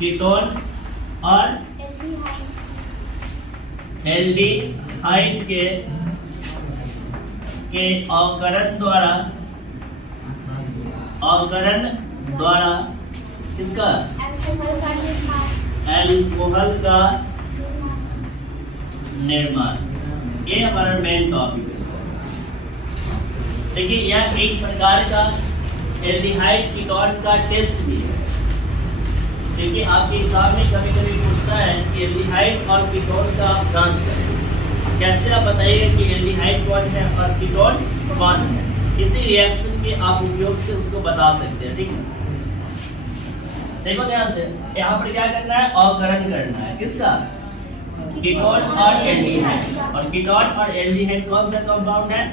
Ketone और aldehyde के अवकरण द्वारा किसका अल्कोहल का निर्माण। ये हमारा मेन टॉपिक है। देखिए यह एक प्रकार का एल्डिहाइड कीटोन का टेस्ट भी है। देखिए आपके एग्जाम में कभी कभी पूछता है कि एल्डिहाइड और कीटोन का आप जांच करें। कैसे आप बताइए कि एल्डिहाइड कौन है और कीटोन कौन है। किसी रिएक्शन के आप उपयोग से उसको बता सकते हैं। ठीक है, देखो ध्यान से, यहाँ पर क्या करना है, अवकरण करना है। किसका? कीटोन और एल्डिहाइड। और कीटोन और एल्डिहाइड कौन सा कंपाउंड है?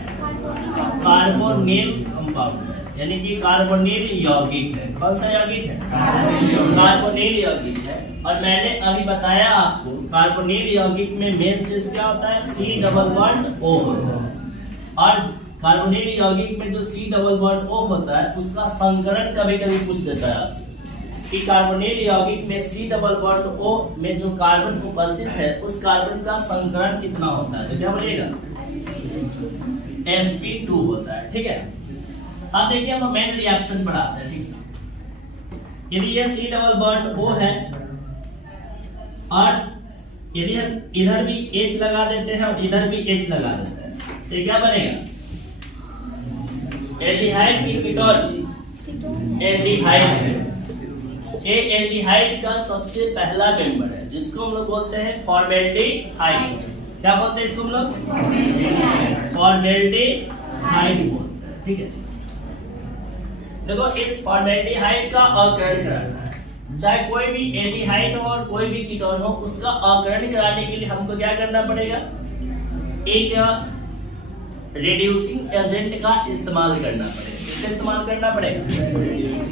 कार्बोनिल कंपाउंड है, यानी कि कार्बोनिल यौगिक है। कौन सा यौगिक है? कार्बोनिल यौगिक है। और मैंने अभी बताया आपको कार्बोनिल यौगिक में मेन चीज क्या होता है? C डबल बॉन्ड O होता है। और कार्बोनिल यौगिक में जो C डबल बॉन्ड O होता है उसका संकरण कभी कभी पूछ देता है आपसे कि कार्बोनिल यौगिक में C डबल बॉन्ड O में जो कार्बन उपस्थित है उस कार्बन का संकरण कितना होता है? तो क्या बोलिएगा? sp2 होता है। ठीक है, अब देखिए हम मेन रिएक्शन पढ़ाते हैं। ठीक है, यदि ये C डबल बॉन्ड O है और यदि हम इधर भी H लगा देते हैं और इधर भी H लगा देते हैं तो क्या बनेगा? एल्डिहाइड की कीटोन एल्डिहाइड है। ये एल्डिहाइड का सबसे पहला मेंबर है जिसको हम लोग बोलते हैं फॉर्मेल्डिहाइड। क्या बोलते हैं इसको हम लोग? फॉर्मेल्डिहाइड बोलते हैं। ठीक है, देखो इस फॉर्मेल्डिहाइड का अवकरण कराना है। चाहे कोई भी एल्डिहाइड हो और कोई भी कीटोन हो, उसका अवकरण कराने के लिए हमको क्या करना पड़ेगा? एक रिड्यूसिंग एजेंट का इस्तेमाल करना पड़ेगा। इसका इस्तेमाल करना पड़ेगा।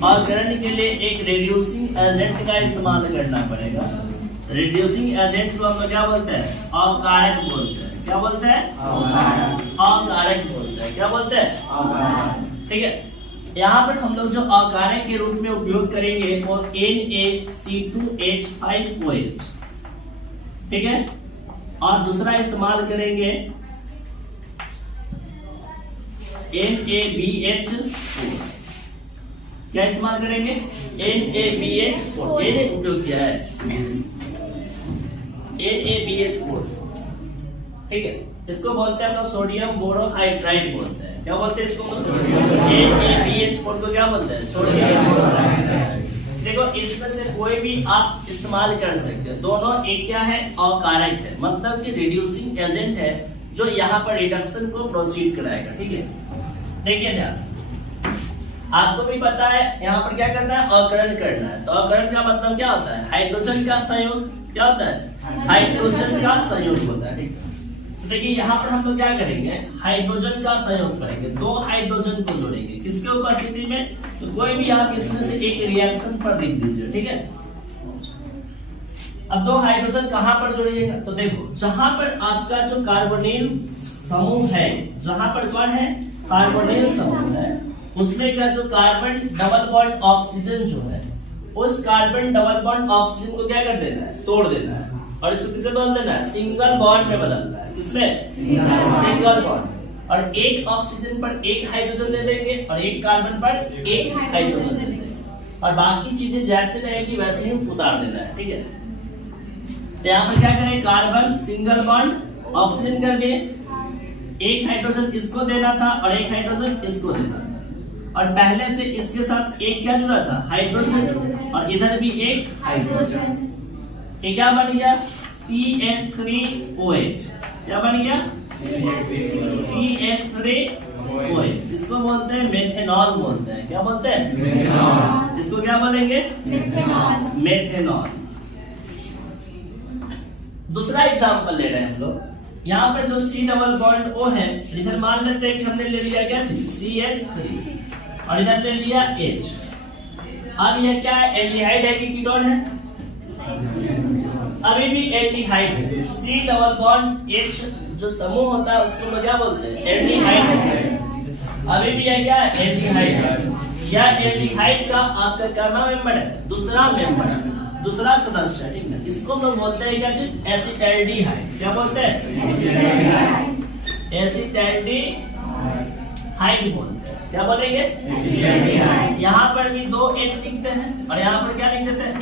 अवकरण के लिए एक रिड्यूसिंग एजेंट का इस्तेमाल करना पड़ेगा। रिड्यूसिंग एजेंट को हम क्या बोलते हैं? अवकारक बोलते हैं। क्या बोलते हैं? अवकारक बोलते हैं। क्या बोलते हैं? ठीक है, यहाँ पर हम लोग जो अवकारक के रूप में उपयोग करेंगे वो NaC2H5OH। ठीक है, और दूसरा इस्तेमाल करेंगे NaBH4। क्या इस्तेमाल करेंगे? NaBH4। ये उपयोग किया है NaBH4। ठीक है, इसको बोलते हैं हम लोग सोडियम बोरोहाइड्राइड बोलते हैं। क्या बोलते हैं इसको? NaBH4 को क्या बोलते हैं? Sodium borohydride. देखो इसमें से कोई भी आप इस्तेमाल कर सकते हैं। दोनों एक क्या है? अवकारक है, मतलब कि रिड्यूसिंग एजेंट है जो यहाँ पर रिडक्शन को प्रोसीड कराएगा। ठीक है, देखिए ध्यान से, आपको भी पता है यहाँ पर क्या करना है? अवकरण करना है। तो अवकरण का मतलब क्या होता है? हाइड्रोजन का संयोग। क्या होता है? हाइड्रोजन का संयोग होता है। ठीक है, तो देखिए यहाँ पर हम लोग क्या करेंगे? हाइड्रोजन का संयोग करेंगे। दो हाइड्रोजन को जोड़ेंगे। किसके उपस्थिति में? तो कोई भी आप इसमें से एक रिएक्शन पर लिख दीजिए। ठीक है, अब दो हाइड्रोजन कहां पर जोड़िएगा? तो देखो जहां पर आपका जो कार्बोनिल समूह है, जहां पर कौन है? कार्बोनिल समूह है, उसमें का जो कार्बन डबल बॉन्ड ऑक्सीजन जो है, उस कार्बन डबल बॉन्ड ऑक्सीजन को क्या कर देना है? तोड़ देना है। और इसको किससे बदल देना है? सिंगल बॉन्ड में बदलना है। किसमें? Single bond. और एक ऑक्सीजन पर एक हाइड्रोजन ले लेंगे और एक कार्बन पर एक हाइड्रोजन ले लेंगे और बाकी चीजें जैसे रहेगी वैसे ही उतार देना है। ठीक है, तो यहाँ पर क्या करें? कार्बन सिंगल बॉन्ड ऑक्सीजन कर दिए, एक हाइड्रोजन इसको देना था और एक हाइड्रोजन इसको देना था। और पहले से इसके साथ एक क्या जुड़ा था? हाइड्रोजन। और इधर भी एक हाइड्रोजन। ये क्या बन गया? CH3OH। क्या बन गया? CH3OH। इसको बोलते हैं मेथेनॉल बोलते हैं। क्या बोलते हैं? मेथेनॉल। इसको क्या बोलेंगे? मेथेनॉल। मेथेनॉल। दूसरा एग्जांपल ले रहे हैं हम लोग। यहाँ पर जो C डबल बॉन्ड O है, इधर मान लेते हैं कि हमने ले लिया क्या चीज? CH3 और इधर ले लिया H। अब यह क्या है? एल्डिहाइड है कि कीटोन है? अभी भी एल्डिहाइड है। C डबल बॉन्ड H जो समूह होता है उसको हम क्या बोलते हैं? एल्डिहाइड। अभी भी यह क्या है? एल्डिहाइड। यह एल्डिहाइड का आपका क्या मेंबर है? दूसरा मेंबर है। दूसरा सदस्य, ठीक है, इसको हम लोग बोलते हैं क्या चीज, एसिटाल्डिहाइड। क्या बोलते हैं, एसिटाल्डिहाइड बोलते हैं। क्या बोलेंगे, यहाँ पर भी 2 H लिखते हैं और यहाँ पर क्या लिख देते हैं,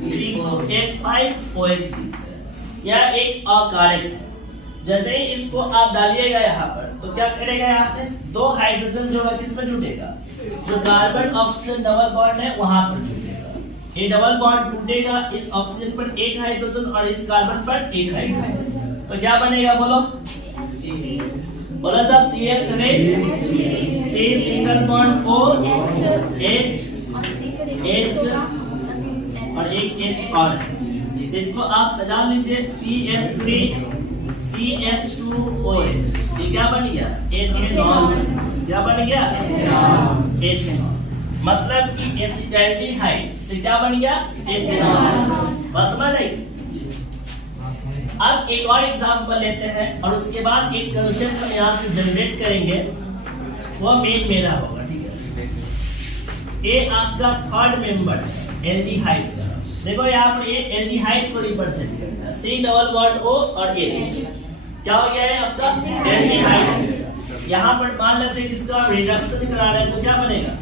NaCO2H5OH लिखते हैं। यह एक अकारक है। जैसे ही इसको आप डालिएगा यहाँ पर तो क्या करेगा, यहाँ से 2 हाइड्रोजन जो है किसमें जुटेगा, जो कार्बन ऑक्सीजन डबल बॉन्ड है वहां पर जुटेगा। ये डबल बॉन्ड टूटेगा, इस ऑक्सीजन पर 1 हाइड्रोजन और इस कार्बन पर 1 हाइड्रोजन, तो क्या बनेगा, बोलो बोलो सब, CH3 C single bond O H H और एक H और है। इसको आप सजा लीजिए, CH3 CH2OH, ये क्या बन गया, एथेनॉल। क्या बन गया, एथेनॉल। मतलब कि एसिटाल्डिहाइड से क्या बन गया, एथेनॉल। बस समझ आई। अब एक और एग्जांपल लेते हैं और उसके बाद एक कंसेप्ट हम यहाँ से जनरेट करेंगे, वो मेन मेरा होगा, ठीक है। ये आपका थर्ड मेंबर है एल्डिहाइड का। देखो यहाँ पर ये एल्डिहाइड को रिप्रेजेंट करता है, C डबल बॉन्ड O और H। क्या हो गया है आपका, एल्डिहाइड। यहाँ पर मान लेते हैं किसका रिडक्शन करा रहे हैं, तो क्या बनेगा,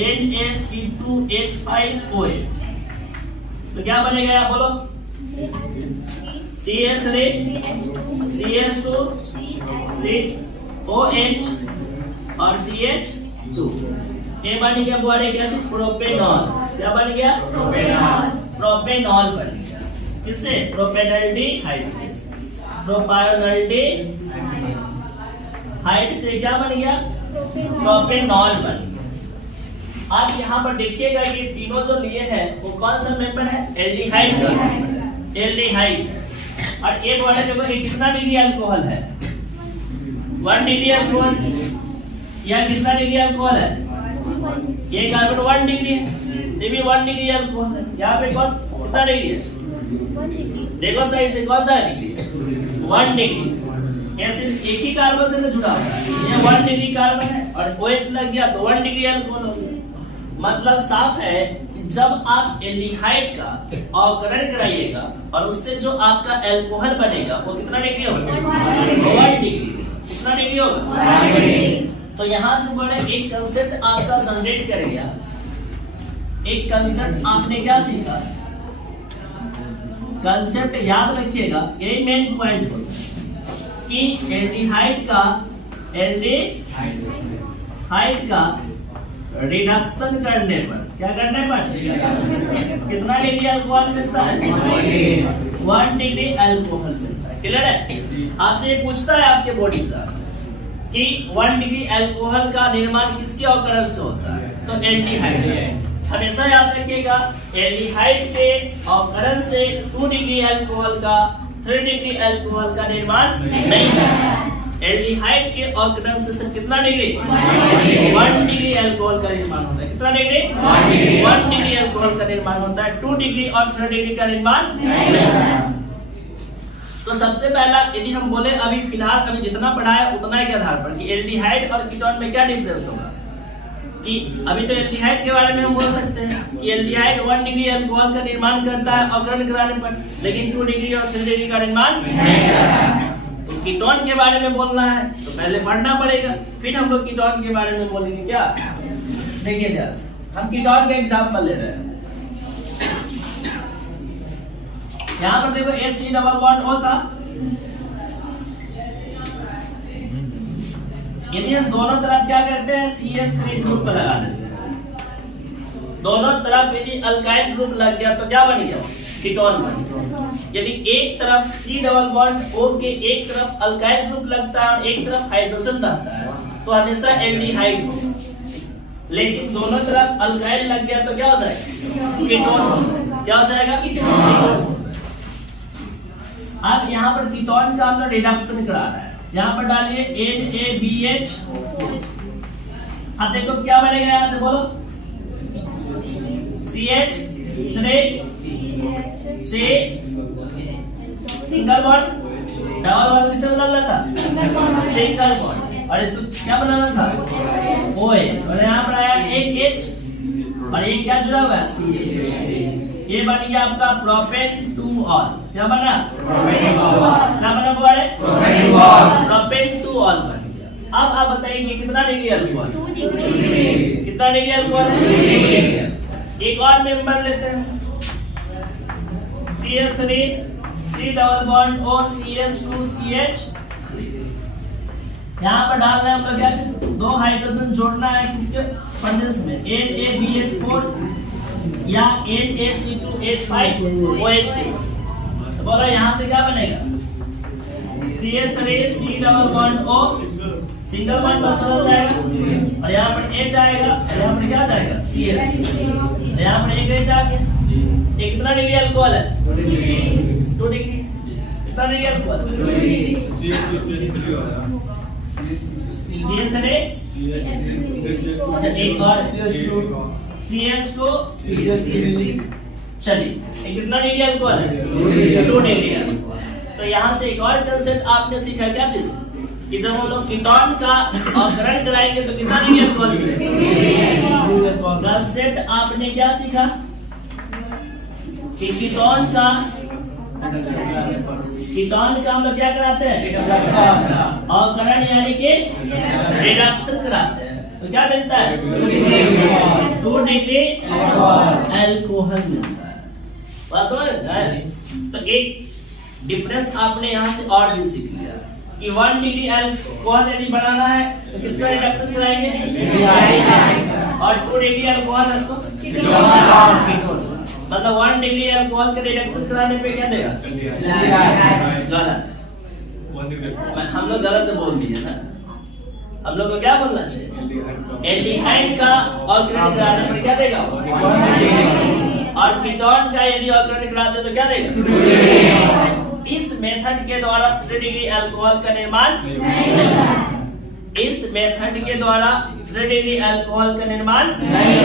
NaC2H5OH। तो क्या बनेगा, यहाँ बोलो, CH3 CH2 OH और CH2। ये बन गया बोले क्या, प्रोपेनॉल। क्या बन गया, प्रोपेनॉल बन गया। किससे, प्रोपेनॉल्डिहाइड से। प्रोपेनॉल्डिहाइड से क्या बन गया, प्रोपेनॉल बन गया। आप यहाँ पर देखिएगा कि तीनों जो लिए हैं वो कौन सा मेंबर है, एल्डिहाइड का, एल्डिहाइड। और एक वाला जो है कितना डिग्री अल्कोहल है, 1 डिग्री अल्कोहल। यह कितना डिग्री अल्कोहल है, ये कार्बन 1 डिग्री है, ये भी 1 डिग्री अल्कोहल है। यहाँ पे कौन कितना डिग्री है, देखो सही से कौन सा डिग्री है, 1 डिग्री। ऐसे एक ही कार्बन से तो जुड़ा हुआ है, ये 1 डिग्री कार्बन है और OH लग गया तो 1 डिग्री अल्कोहल हो गया। मतलब साफ है कि जब आप एल्डिहाइड का अवकरण कराइएगा और उससे जो आपका अल्कोहल बनेगा वो कितना डिग्री होगा, 1 डिग्री। कितना डिग्री होगा, 1 डिग्री। तो यहाँ से बड़े एक कंसेप्ट आपका जनरेट कर गया। एक कंसेप्ट आपने क्या सीखा, कंसेप्ट याद रखिएगा, यही मेन पॉइंट होता है कि एल्डिहाइड का रिडक्शन करने पर क्या करने पर कितना डिग्री अल्कोहल मिलता है, 1 डिग्री अल्कोहल मिलता है। क्लियर है। आपसे ये पूछता है आपके बॉडी से कि 1 डिग्री अल्कोहल का निर्माण किसके अवकरण से होता है, तो एल्डिहाइड। हमेशा याद रखिएगा एल्डिहाइड के अवकरण से 2 डिग्री अल्कोहल का 3 डिग्री अल्कोहल का निर्माण नहीं होता। एल्डिहाइड के अवकरण से सिर्फ कितना डिग्री, 1 डिग्री अल्कोहल का निर्माण होता है। कितना डिग्री, 1 डिग्री अल्कोहल का निर्माण होता है, 2 डिग्री और 3 डिग्री का निर्माण नहीं होता। तो सबसे पहला यदि हम बोले अभी फिलहाल अभी जितना पढ़ा है उतना के आधार पर कि एल्डिहाइड और कीटोन में क्या डिफरेंस होगा, कि अभी तो एल्डिहाइड के बारे में हम बोल सकते हैं कि एल्डिहाइड 1 डिग्री अल्कोहल का निर्माण करता है अवकरण कराने पर, लेकिन 2 डिग्री और 3 डिग्री का निर्माण नहीं करता है। तो कीटोन के बारे में बोलना है तो पहले पढ़ना पड़ेगा, फिर हम लोग कीटोन के बारे में बोलेंगे। क्या देखिए ध्यान से, हम कीटोन का एग्जांपल ले रहे हैं। यहाँ पर देखो AC डबल बॉन्ड O था, यदि हम दोनों तरफ क्या करते हैं CH3 ग्रुप लगा देते हैं, दोनों तरफ यदि अल्काइल ग्रुप लग गया तो क्या बन गया, कीटोन बन गया। यदि एक तरफ C डबल बॉन्ड O के एक तरफ अल्काइल ग्रुप लगता है और एक तरफ हाइड्रोजन रहता है तो हमेशा एल्डिहाइड होगा, लेकिन दोनों तरफ अल्काइल लग गया तो क्या हो जाएगा, कीटोन हो जाएगा। क्या हो जाएगा, कीटोन हो जाएगा। अब यहाँ पर कीटोन का हमने रिडक्शन करा रहा है, यहाँ पर डालिए NaBH। अब देखो क्या बनेगा, यहाँ से बोलो CH3 से सिंगल बॉन्ड डबल बॉन्ड किससे बनाना था, सिंगल बॉन्ड, और इसको क्या बनाना था OH, और यहाँ पर आया एक H और ये क्या जुड़ा हुआ है, CH। ये बन गया आपका प्रोपेन 2 ऑल। क्या बना, क्या बना हुआ है, प्रोपेन 2 ऑल बन गया। अब आप बताइए कि कितना डिग्री अल्कोहल, 2 डिग्री। कितना डिग्री अल्कोहल, एक और मेंबर लेते हैं, CH3 C डबल बॉन्ड और CH2CH। यहाँ पर डालना है हम लोग क्या चीज, 2 हाइड्रोजन जोड़ना है किसके प्रेजेंस में, NaBH4 या NaC2H5OH3। तो बोलो यहाँ से क्या बनेगा, CH3 C double bond O single bond बदल जाएगा और यहाँ पर H आएगा और यहाँ पर क्या जाएगा, CH। यहाँ पर एक H आ गया। ये कितना डिग्री अल्कोहल है, 2 डिग्री। कितना डिग्री अल्कोहल, एक और CH2 चलिए, कितना डिग्री अल्कोहल है, 2 डिग्री अल्कोहल। तो यहाँ से एक और कंसेप्ट आपने सीखा, क्या चीज, कि जब हम लोग कीटोन का अवकरण कराएंगे तो कितना डिग्री अल्कोहल मिलेगा। कंसेप्ट आपने क्या सीखा कि कीटोन का हम लोग क्या कराते हैं, अवकरण यानी कि रिडक्शन कराते हैं। तो क्या मिलता है, 2 डिग्री अल्कोहल मिलता है। बात समझ में? तो एक डिफरेंस आपने यहाँ से और भी सीख लिया कि 1 डिग्री अल्कोहल यदि बनाना है तो किसका रिडक्शन कराएंगे, और 2 डिग्री अल्कोहल है तो कीटोन। मतलब 1 डिग्री अल्कोहल के रिडक्शन कराने पे क्या देगा, गलत। हम लोग गलत बोल दिए ना, हम लोग को क्या बोलना चाहिए, एल्डिहाइड का अवकरण कराने पर क्या देगा, और कीटोन का यदि अवकरण कराते तो क्या देगा। इस मेथड के द्वारा 3 डिग्री अल्कोहल का निर्माण, इस मेथड के द्वारा 3 डिग्री अल्कोहल का निर्माण नहीं